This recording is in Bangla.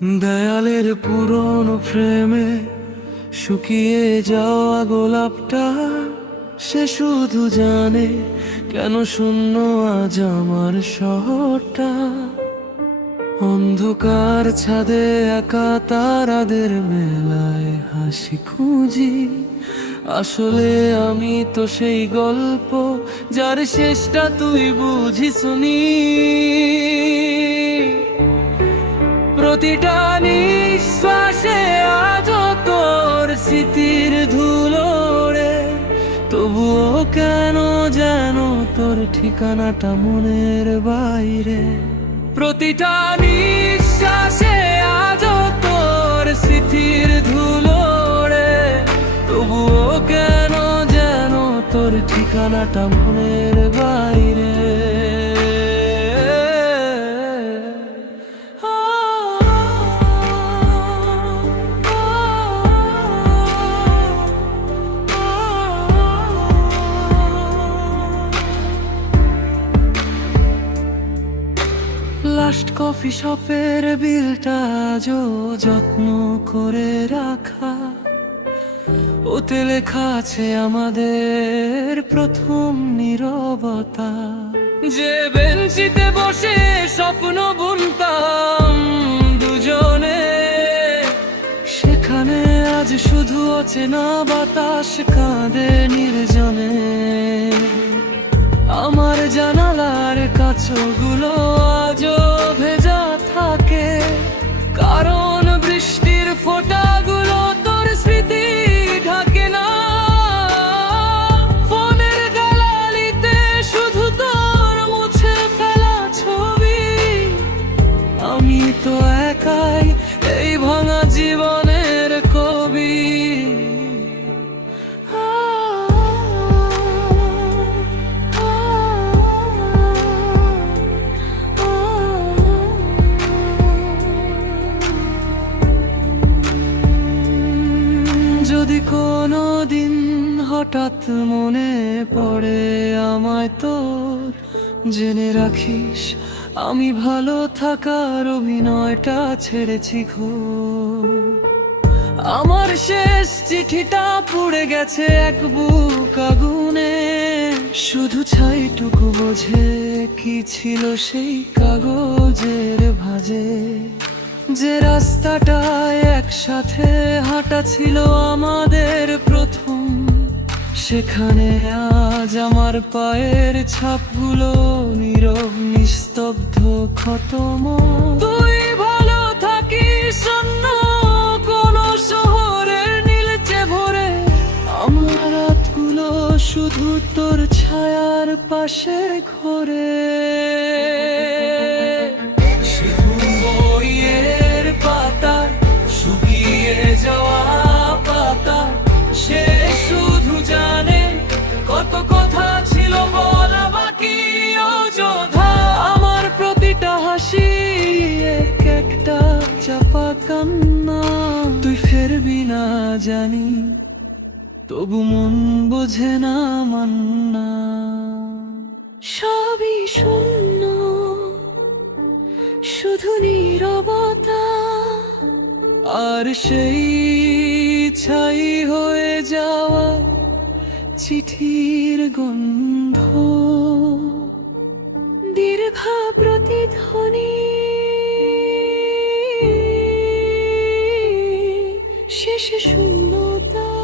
দেয়ালের পুরনো ফ্রেমে শুকিয়ে যাওয়া গোলাপটা সে শুধু জানে কেন শূন্য আজ আমার শহরটা। অন্ধকার ছাদে একা তারাদের মেলায় হাসি খুঁজি। আসলে আমি তো সেই গল্প যার শেষটা তুই বুঝিসনি। প্রতিটা নিঃশ্বাসে আজ তোর স্মৃতির ধুলো রে তবুও কেন যেন তোর ঠিকানাটা মনের বাইরে? প্রতিটা নিঃশ্বাসে আজ তোর স্মৃতির ধুলো রে তবুও কেন যেন তোর ঠিকানাটা মনের বাইরে? কফি শপের বিলটা আজও যত্ন করে রাখা। ওতে লেখা আছে আমাদের প্রথম নিরবতা। যে বেঞ্চিতে বসে স্বপ্ন বুনতাম দুজনে, সেখানে আজ শুধু অচেনা বাতাস কাঁদে নির্জনে। কোনো দিন হঠাৎ মনে পড়ে আমায় তোর। জেনে রাখিস, আমি ভালো থাকার অভিনয়টা ছেড়েছি ঘোর। আমার শেষ চিঠিটা পুড়ে গেছে এক বুক আগুনে। শুধু ছাইটুকু বোঝে কি ছিল সেই কাগজের ভাজে। যে রাস্তাটায় একসাথে হাঁটা ছিল আমাদের প্রথম, সেখানে আজ আমার পায়ের ছাপগুলো নীরব, নিস্তব্ধ, খতম। তুই ভালো থাকিস কোন শহরের নীলচে ভরে। আমার রাতগুলো শুধু তোর ছায়ার পাশে ঘোরে। জানি তবু মন বোঝে না মান্না। সবই শূন্য শুধু নীরবতা। আর সেই ছাই হয়ে যাওয়া চিঠির গন্ধ। Utah.